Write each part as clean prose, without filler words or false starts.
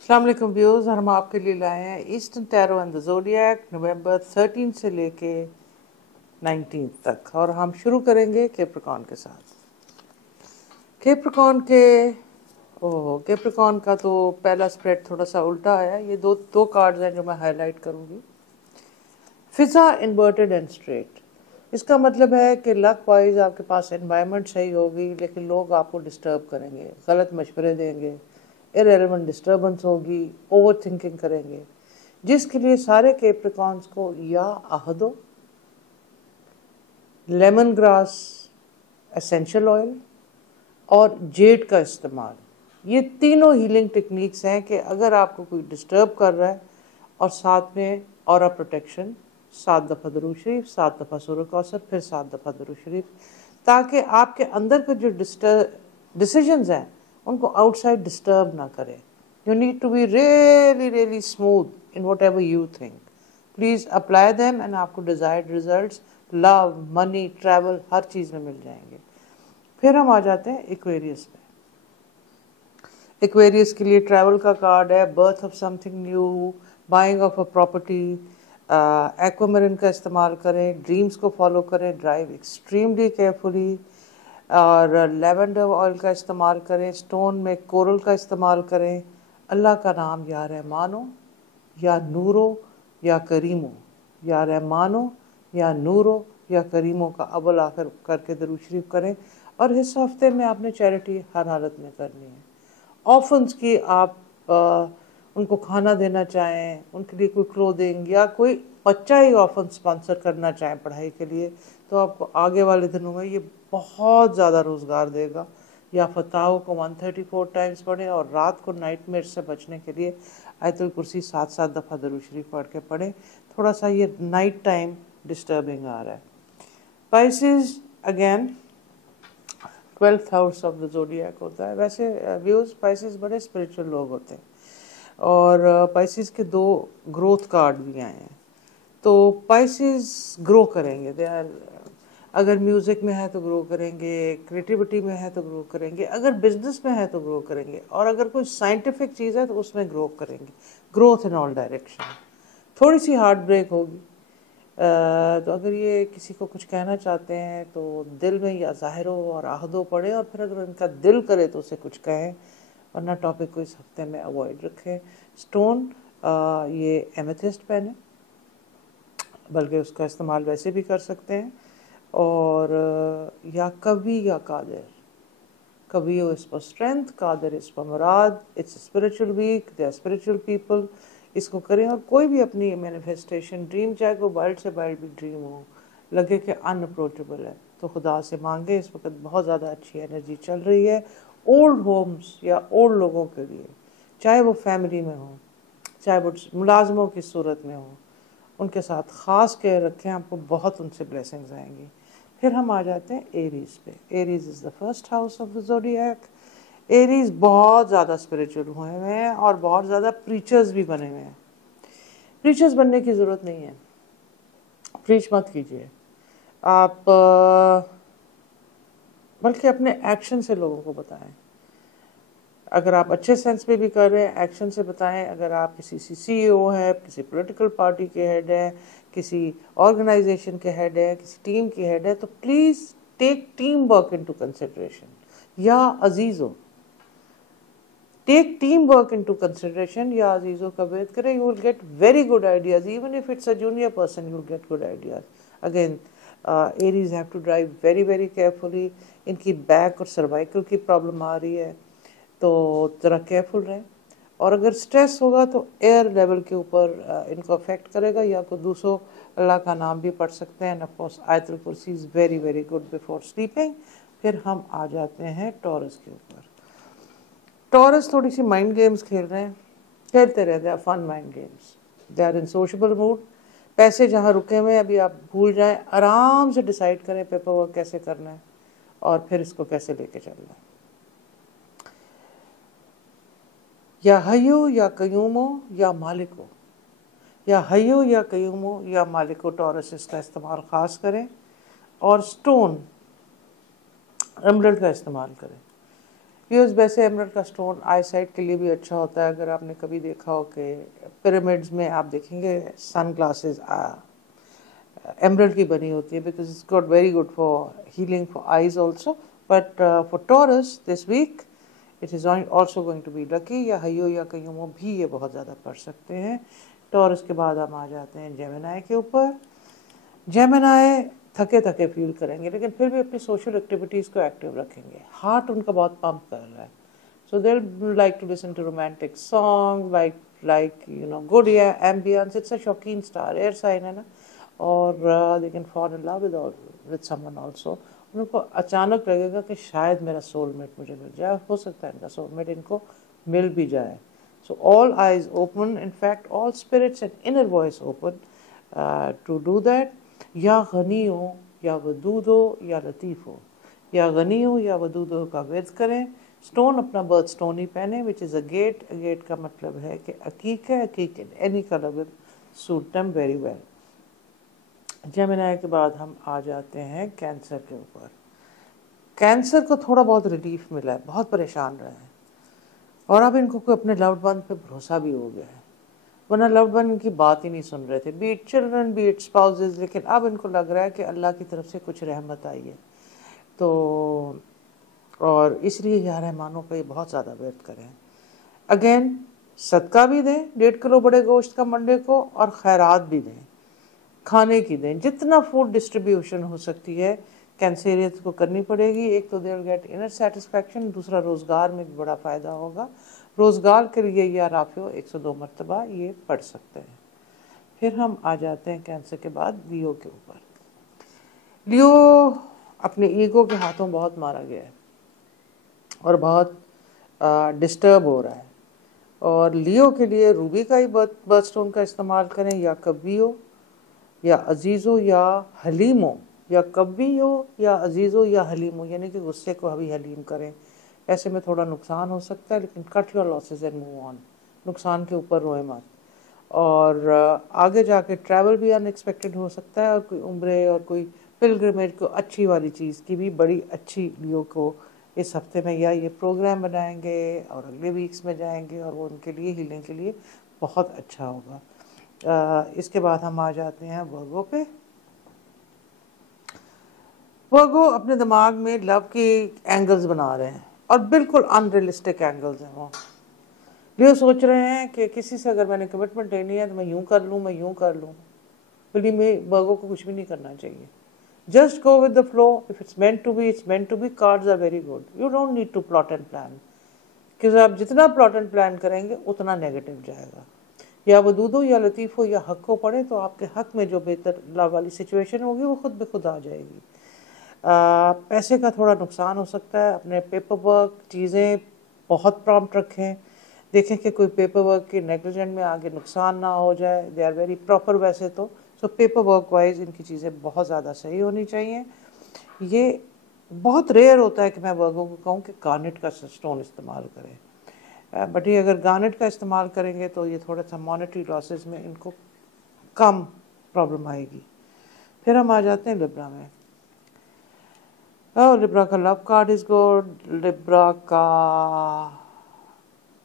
अस्सलाम वालेकुम व्यूअर्स, हम आपके लिए लाए हैं eastern tarot and the zodiac नवंबर 13 से लेके 19 तक। और हम शुरू करेंगे कैप्रिकॉर्न के साथ। कैप्रिकॉर्न के कैप्रिकॉर्न का तो पहला स्प्रेड थोड़ा सा उल्टा आया। ये दो कार्ड्स हैं जो मैं हाईलाइट करूंगी। फिजा इन्वर्टेड एंड स्ट्रेट। इसका मतलब है कि लक वाइज आपके पास एनवायरनमेंट सही होगी, लेकिन लोग आपको डिस्टर्ब करेंगे, गलत मशवरे देंगे, इरेलेवेंट डिस्टर्बेंस होगी, ओवर थिंकिंग करेंगे, जिसके लिए सारे कैप्रिकॉर्न्स को या आहदो, लेमन ग्रास एसेंशियल ऑयल और जेड का इस्तेमाल, ये तीनों हीलिंग टेक्निक्स हैं कि अगर आपको कोई डिस्टर्ब कर रहा है, और साथ में ऑरा प्रोटेक्शन 7 दफ़ा दुरूद शरीफ, 7 दफ़ा सूरह कौसर, फिर 7 दफ़ा दुरूद शरीफ, ताकि आपके अंदर के जो डिसीजंस हैं उनको आउटसाइड डिस्टर्ब ना करें। You need to be really really smooth in whatever you think. Please apply them and आपको desired results, love, money, travel, हर चीज़ में मिल जाएंगे। फिर हम आ जाते हैं एक्वेरियस में। एक्वेरियस के लिए ट्रैवल का कार्ड है, birth of something new, buying of a property. Aquamarine का इस्तेमाल करें, ड्रीम्स को फॉलो करें, ड्राइव एक्सट्रीमली केयरफुली, और लेवेंडर ऑयल का इस्तेमाल करें, स्टोन में कोरल का इस्तेमाल करें। अल्लाह का नाम या रहमानो या नूरो या करीमो, या रहमानो या नूरो या करीमो का अव्वल आखिर करके दरूद शरीफ करें। और इस हफ्ते में आपने चैरिटी हर हालत में करनी है। ऑफन्स की आप उनको खाना देना चाहें, उनके लिए कोई क्लोथिंग या कोई बच्चा ही ऑफन स्पॉन्सर करना चाहें पढ़ाई के लिए, तो आपको आगे वाले दिनों में ये बहुत ज़्यादा रोज़गार देगा। या फताह को 134 टाइम्स पढ़ें, और रात को नाइटमेयर से बचने के लिए आयतुल कुर्सी 7-7 दफ़ा दरूद शरीफ पढ़ के पढ़ें। थोड़ा सा ये नाइट टाइम डिस्टर्बिंग आ रहा है। Spices again 12th house of the zodiac होता है। वैसे व्यूज स्पाइसेस बड़े स्पिरिचुअल लोग होते हैं, और पाइसेस के 2 ग्रोथ कार्ड भी आए हैं। तो पाइसेस ग्रो करेंगे, दे आर, अगर म्यूज़िक में है तो ग्रो करेंगे, क्रिएटिविटी में है तो ग्रो करेंगे, अगर बिजनेस में है तो ग्रो करेंगे, और अगर कोई साइंटिफिक चीज़ है तो उसमें ग्रो करेंगे। Growth in all direction. थोड़ी सी हार्ट ब्रेक होगी, तो अगर ये किसी को कुछ कहना चाहते हैं तो दिल में या ज़ाहिरो और आहदो पढ़े, और फिर अगर उनका दिल करे तो उसे कुछ कहें, वरना टॉपिक को इस हफ्ते में अवॉइड रखें। स्टोन ये एमेथिस्ट पेन है, बल्कि उसका इस्तेमाल वैसे भी कर सकते हैं। और या कवि या कादिर, कवि हो इस पर स्ट्रेंथ, कादिर इस पर मुराद, it's spiritual week, they are spiritual people. इसको करें, और कोई भी अपनी मैनिफेस्टेशन ड्रीम, चाहे वो वाइल्ड से वाइल्ड भी ड्रीम हो, लगे कि अनअप्रोचेबल है, तो खुदा से मांगे। इस वक्त बहुत ज़्यादा अच्छी एनर्जी चल रही है ओल्ड होम्स या ओल्ड लोगों के लिए, चाहे वो फैमिली में हो, चाहे वो मुलाजमों की सूरत में हो, उनके साथ ख़ास केयर रखें, आपको बहुत उनसे ब्लेसिंग्स आएंगी। फिर हम आ जाते हैं एरीज पे। Aries is the first house of the zodiac. Aries बहुत ज़्यादा स्पिरिचुअल हुए हुए हैं, और बहुत ज़्यादा प्रीचर्स भी बने हुए हैं। प्रीचर्स बनने की ज़रूरत नहीं है, प्रीच मत कीजिए आप, बल्कि अपने एक्शन से लोगों को बताएं। अगर आप अच्छे सेंस में भी कर रहे हैं, एक्शन से बताएं। अगर आप किसी सीईओ हैं, किसी पॉलिटिकल पार्टी के हेड हैं, किसी ऑर्गेनाइजेशन के हेड हैं, किसी टीम के हेड है, तो please take team work into consideration. या अजीज़ो, take team work into consideration, या अजीज़ों का वेट करें। You will get very good ideas, even if it's a junior person, you will get good ideas. Again Aries have to drive very very carefully. इनकी back और cervical की problem आ रही है, तो ज़रा केयरफुल रहें। और अगर स्ट्रेस होगा तो एयर लेवल के ऊपर इनको अफेक्ट करेगा, या कोई दूसरों अल्लाह का नाम भी पढ़ सकते हैं। ऑफ कोर्स आयतुल कुर्सी is very very good before sleeping. फिर हम आ जाते हैं टॉरस के ऊपर। टॉरस थोड़ी सी माइंड गेम्स खेल रहे हैं, खेलते रहते हैं, fun mind games. They are in sociable mood. पैसे जहाँ रुके हुए हैं अभी आप भूल जाएं, आराम से डिसाइड करें पेपर वर्क कैसे करना है, और फिर इसको कैसे लेके चलना है। या हय्यू या कयूमो या मालिको, या हय्यू या कयूमो या मालिको टॉरस का इस्तेमाल ख़ास करें। और स्टोन एमरल्ड का इस्तेमाल करें। व्यूअर्स, वैसे एमरल्ड का स्टोन आई साइट के लिए भी अच्छा होता है। अगर आपने कभी देखा हो कि पिरामिड्स में आप देखेंगे सन ग्लासेस एमरल्ड की बनी होती है, because it's got very good for healing for eyes also. But for Taurus this week it is also going to be lucky, या हयो या कयूमो भी ये बहुत ज़्यादा पढ़ सकते हैं। टॉरस के बाद हम आ जाते हैं जेमिनी के ऊपर। जेमिनी थके थके फील करेंगे, लेकिन फिर भी अपनी सोशल एक्टिविटीज़ को एक्टिव रखेंगे। हार्ट उनका बहुत पंप कर रहा है, so they like to listen to romantic song, like good ambience. It's a शौकीन स्टार, एयर साइन है ना, और they can fall in love with someone also. उनको अचानक लगेगा कि शायद मेरा सोलमेट मुझे मिल जाए, हो सकता है इनका सोलमेट इनको मिल भी जाए। So all eyes open, in fact all spirits and inner voice open to do that. या गनी हो या वदूद हो या लतीफ़ हो, या गनी हो या वदूद हो का विद करें। स्टोन अपना बर्थ स्टोन ही पहने, which is agate. Gate का मतलब है कि अकीक है, अकीक in any colour will suit them very well. Gemini के बाद हम आ जाते हैं कैंसर के ऊपर। कैंसर को थोड़ा बहुत रिलीफ मिला है, बहुत परेशान रहे हैं, और अब इनको कोई अपने लव्ड वन पे भरोसा भी हो गया है, वरना लव्ड वन इनकी बात ही नहीं सुन रहे थे, B it children B it spouses. लेकिन अब इनको लग रहा है कि अल्लाह की तरफ से कुछ रहमत आई है, तो और इसलिए या रहमानों का ये बहुत ज़्यादा व्यर्थ करें। अगेन सदका भी दें 1.5 किलो बड़े गोश्त का मंडे को, और खैरात भी दें, खाने की दें। जितना फूड डिस्ट्रीब्यूशन हो सकती है कैंसेरियत को करनी पड़ेगी। एक तो they will get inner satisfaction, दूसरा रोज़गार में भी बड़ा फ़ायदा होगा। रोज़गार के लिए या राफियो 102 मरतबा ये पढ़ सकते हैं। फिर हम आ जाते हैं कैंसर के बाद लियो के ऊपर। लियो अपने ईगो के हाथों बहुत मारा गया है और बहुत डिस्टर्ब हो रहा है, और लियो के लिए रूबी का ही बर्थ स्टोन का इस्तेमाल करें, या कब्बियो या अजीज़ो या हलीमो, या कब्बियो या अजीज़ो या हलीमो, यानी कि गुस्से को अभी हलीम करें। ऐसे में थोड़ा नुकसान हो सकता है, लेकिन cut your losses and move on. नुकसान के ऊपर रोए मत, और आगे जाके ट्रैवल भी अनएक्सपेक्टेड हो सकता है, और कोई उम्रे और कोई पिलग्रिमेज को अच्छी वाली चीज़ की भी बड़ी अच्छी लियो को इस हफ्ते में या ये प्रोग्राम बनाएंगे और अगले वीक्स में जाएंगे, और वो उनके लिए हीलिंग के लिए बहुत अच्छा होगा। इसके बाद हम आ जाते हैं वर्गो पे। वर्गो अपने दिमाग में लव के एंगल्स बना रहे हैं, और बिल्कुल अनरियलिस्टिक एंगल्स हैं। वो लियो सोच रहे हैं कि किसी से अगर मैंने कमिटमेंट लेनी है तो मैं यूं कर लूँ, मैं यूं कर लूँ। बल्कि मैं वर्गो को कुछ भी नहीं करना चाहिए। Just go with the flow. If it's meant to be, it's meant to be. Cards are very good. You don't need to plot and plan. क्योंकि आप जितना प्लॉट एंड प्लान करेंगे उतना नेगेटिव जाएगा। या वदूदो या लतीफ़ो या हक को पढ़े, तो आपके हक में जो बेहतर लाभ वाली सिचुएशन होगी वो खुद ब खुद आ जाएगी। पैसे का थोड़ा नुकसान हो सकता है। अपने पेपर वर्क चीज़ें बहुत प्रॉम्प्ट रखें, देखें कि कोई पेपर वर्क के नेग्लिजेंट में आगे नुकसान ना हो जाए। दे आर वेरी प्रॉपर वैसे तो, सो पेपर वर्क वाइज इनकी चीज़ें बहुत ज़्यादा सही होनी चाहिए। ये बहुत रेयर होता है कि मैं वर्गों को कहूँ कि गार्नेट का स्टोन इस्तेमाल करें, बट ये अगर गार्नेट का इस्तेमाल करेंगे तो ये थोड़ा सा मॉनेटरी लॉसेस में इनको कम प्रॉब्लम आएगी। फिर हम आ जाते हैं लिब्रा में। लिब्रा का love card is good. Libra का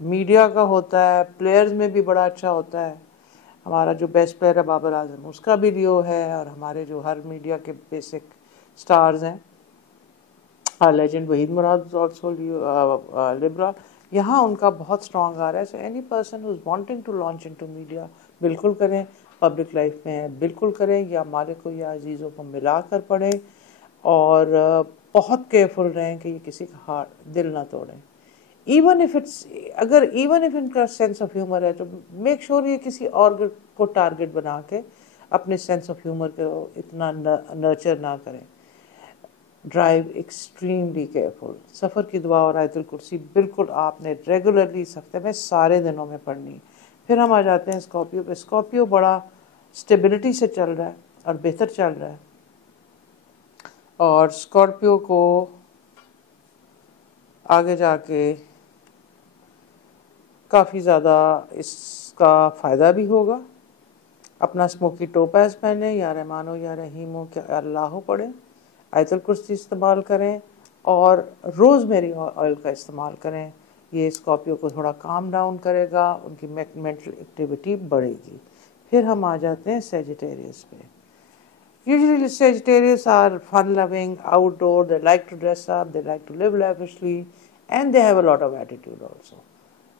मीडिया का होता है, प्लेयर्स में भी बड़ा अच्छा होता है। हमारा जो बेस्ट प्लेयर है बाबर आजम, उसका भी लियो है, और हमारे जो हर मीडिया के बेसिक स्टार्स हैं, लेजेंड वहीद मुराद ऑल्सो लिब्रा, यहाँ उनका बहुत स्ट्रॉन्ग आ रहा है। So any person who is wanting to launch into media बिल्कुल करें, पब्लिक लाइफ में बिल्कुल करें, या मालिक को या अजीज़ों को मिला कर पढ़ें, और बहुत केयरफुल रहें कि ये किसी का हार्ट दिल ना तोड़ें। इवन इफ इनका सेंस ऑफ ह्यूमर है तो मेक श्योर ये किसी और को टारगेट बना के अपने सेंस ऑफ ह्यूमर को इतना नर्चर ना करें। Drive extremely careful. सफ़र की दुआ और आयतुल कुर्सी बिल्कुल आपने रेगुलरली इस हफ्ते में सारे दिनों में पढ़नी। फिर हम आ जाते हैं स्कॉर्पियो पे। स्कॉर्पियो बड़ा स्टेबिलिटी से चल रहा है और बेहतर चल रहा है, और स्कॉर्पियो को आगे जाके काफ़ी ज़्यादा इसका फ़ायदा भी होगा। अपना स्मोकी टोपैज पहने, या रहमानो या रहीमो क्या अल्लाह पढ़ें, आयतुल कुर्सी इस्तेमाल करें, और रोज़मेरी ऑयल का इस्तेमाल करें। ये स्कॉर्पियो को थोड़ा काम डाउन करेगा, उनकी मेंटल एक्टिविटी बढ़ेगी। फिर हम आ जाते हैं सेजिटेरियस पे। Usually Sagittarius are fun-loving, outdoor, they like to dress up, they like to live lavishly, and they have a lot of attitude also.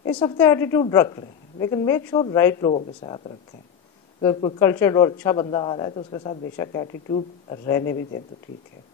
इस हफ्ते एटीट्यूड रख लें, लेकिन मेक श्योर राइट लोगों के साथ रखें। अगर कोई कल्चर्ड और अच्छा बंदा आ रहा है तो उसके साथ बेशक एटीट्यूड रहने भी दें तो ठीक है।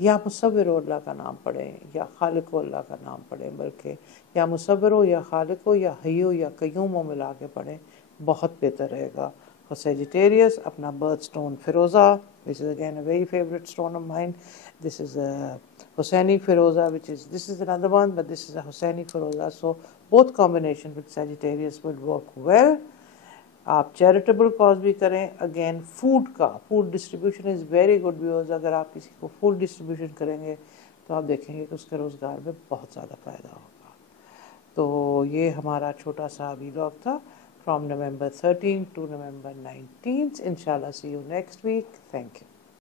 या मुसव्विर अल्लाह का नाम पढ़ें या खालिक अल्लाह का नाम पढ़ें, बल्कि या मुसव्विर हो या खालिक हो या हय्य हो या कय्यूम हो मिला के पढ़ें, बहुत बेहतर रहेगा। For Sagittarius, अपना birth stone Firoza, which is again a very favorite stone of mine. This is a Hosseini Firoza, this is another one, but this is a Hosseini Firoza. So both combination with Sagittarius will work well. आप charitable cause भी करें। Again food distribution is very good viewers. अगर आप किसी को food distribution करेंगे तो आप देखेंगे कि उसके रोज़गार में बहुत ज़्यादा फ़ायदा होगा। तो ये हमारा छोटा सा व्लॉग था from November 13th to November 19th. Inshallah, see you next week. Thank you.